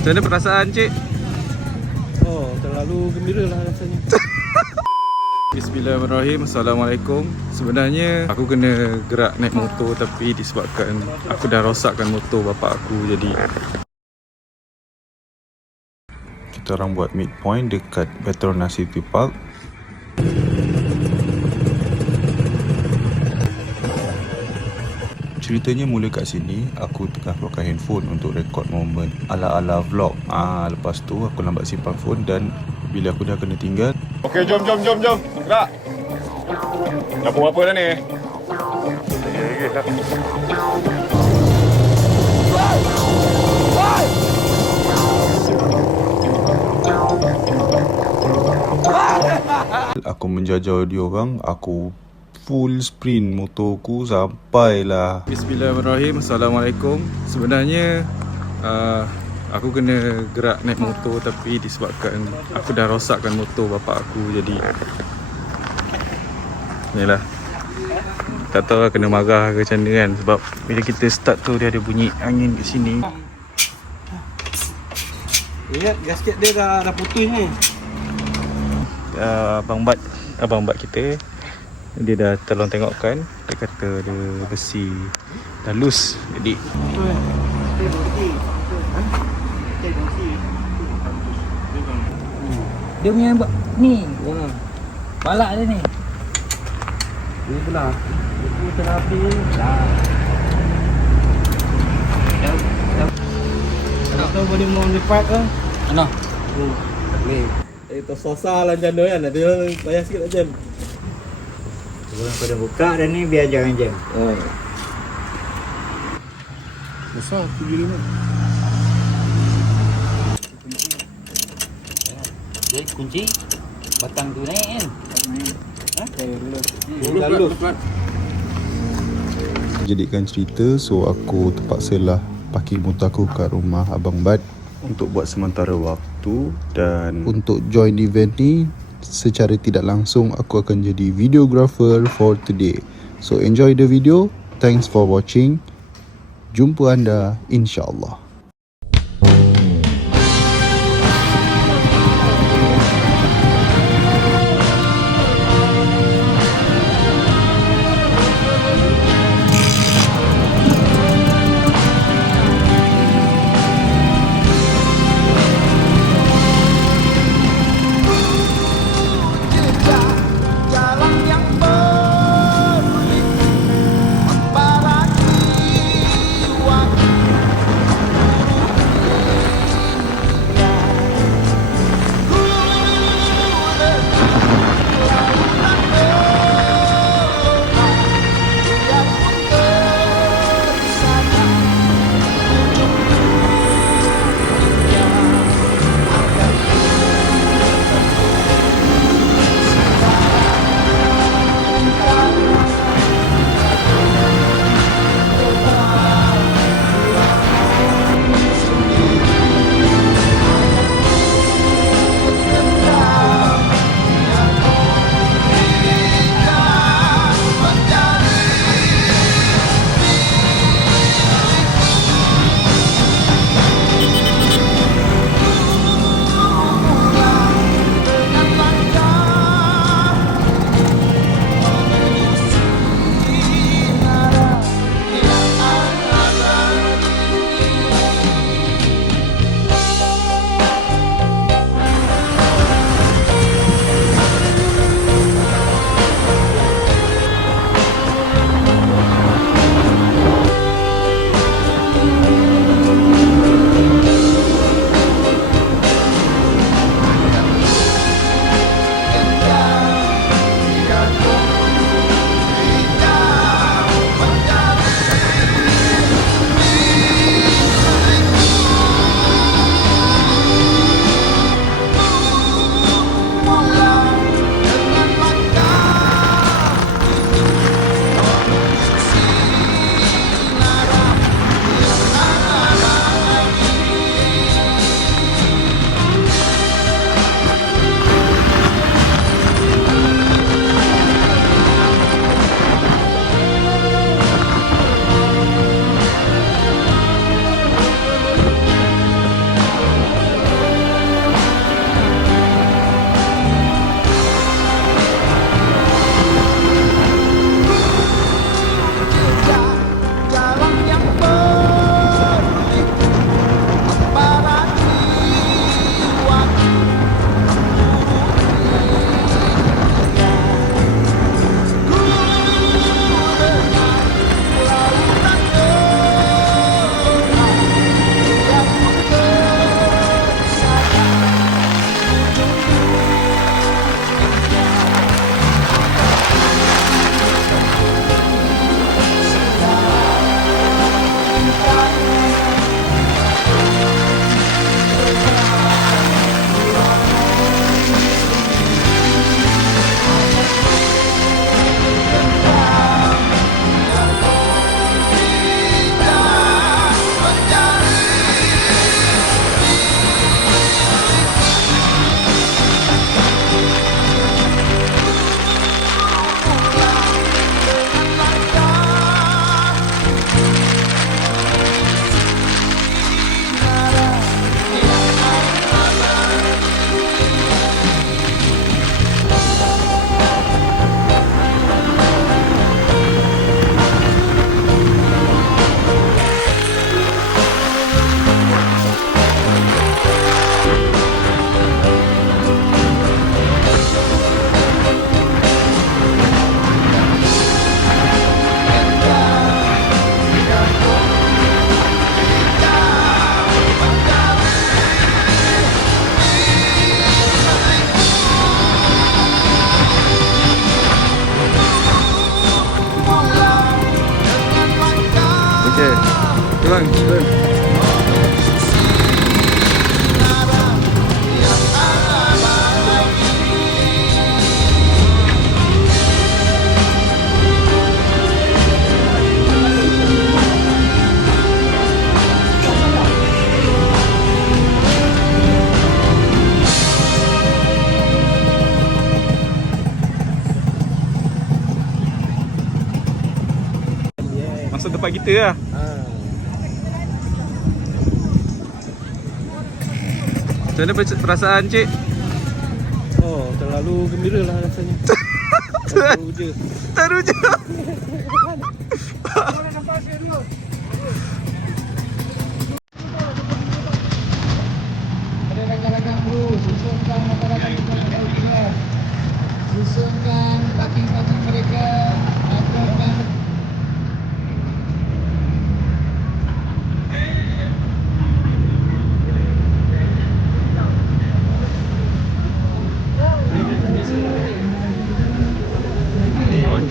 Macam mana perasaan cik? Oh, terlalu gembira lah rasanya. Bismillahirrahmanirrahim. Assalamualaikum. Sebenarnya aku kena gerak naik motor, tapi disebabkan aku dah rosakkan motor bapak aku, jadi kita orang buat midpoint dekat Petronas City Park. Ceritanya mula kat sini, aku tengah pakai handphone untuk rekod momen ala-ala vlog. Lepas tu aku lambat simpan phone dan bila aku dah kena tinggal. Okey, jom. Gerak. Dapur apa dah ni? Aku menjajal dia orang, aku full sprint motorku sampailah. Bismillahirrahmanirrahim. Assalamualaikum. Sebenarnya aku kena gerak naik motor, tapi disebabkan aku dah rosakkan motor bapak aku, jadi inilah. Tak tahu lah kena marah ke macam mana kan, sebab bila kita start tu dia ada bunyi angin kat sini. Ingat gasket dia dah putus ni. Abang Bat kita, dia dah tolong tengokkan. Dia kata dia besi dah loose, jadi dia punya ni balak dia ni. Ni pula. Itu terapi. Kalau tahu boleh mau lipat ke? Mana? Ni. Tersosa lah macam tu kan. Ada bayar sikit lah jam. Sebelum kau dah buka dah ni biar jangan jam. Besar 75. Dia kunci batang tu naik kan. jadikan cerita, so aku terpaksalah parking motor aku kat rumah Abang Bat untuk buat sementara waktu. Dan untuk join event ni secara tidak langsung aku akan jadi videographer for today. So enjoy the video. Thanks for watching. Jumpa anda insya-Allah. tempat kita lah. Macam mana perasaan cik? Oh, terlalu gembira lah rasanya. Teruja. Teruja. Susunkan packing-packing mereka agar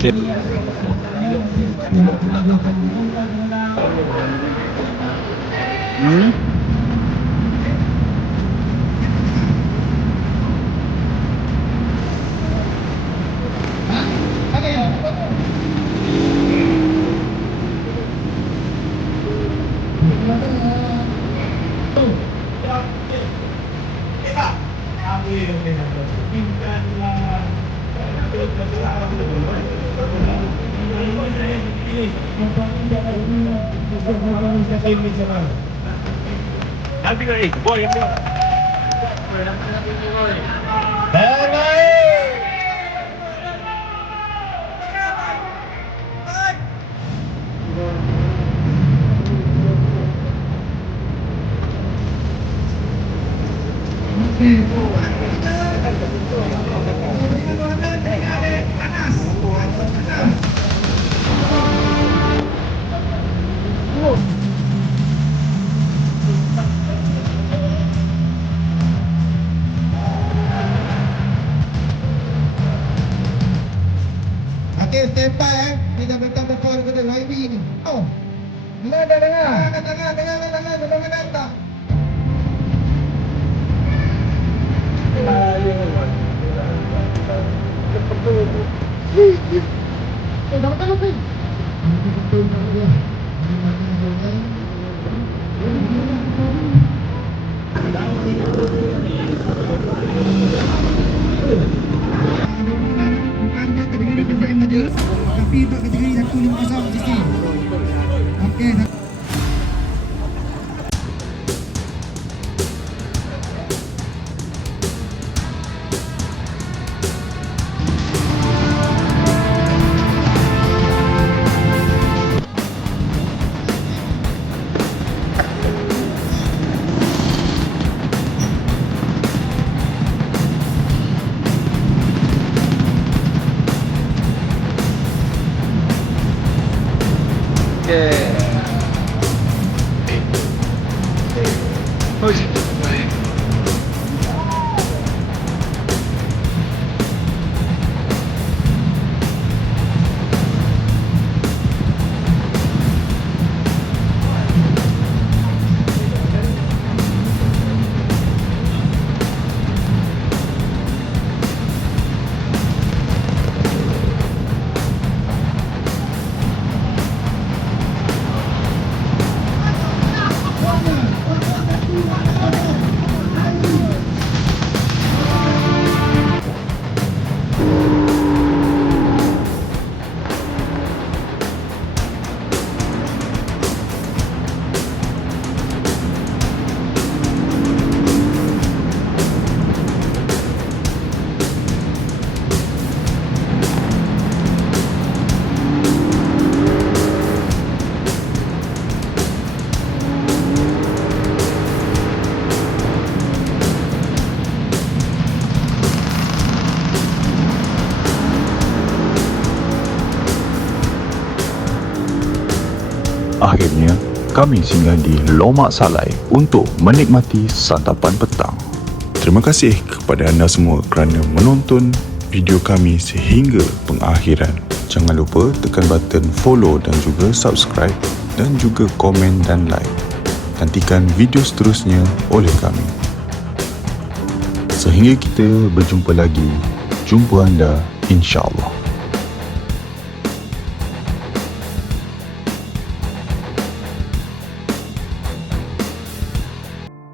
Okey. Okey, stand by Kita bertambah power kepada YB ni. Oh. Dengar. Dengar tak? Tapi untuk kategori 150 cc. Okey. Akhirnya, kami singgah di Lomak Salai untuk menikmati santapan petang. Terima kasih kepada anda semua kerana menonton video kami sehingga pengakhiran. Jangan lupa tekan button follow dan juga subscribe dan juga komen dan like. Nantikan video seterusnya oleh kami. Sehingga kita berjumpa lagi. Jumpa anda insya-Allah.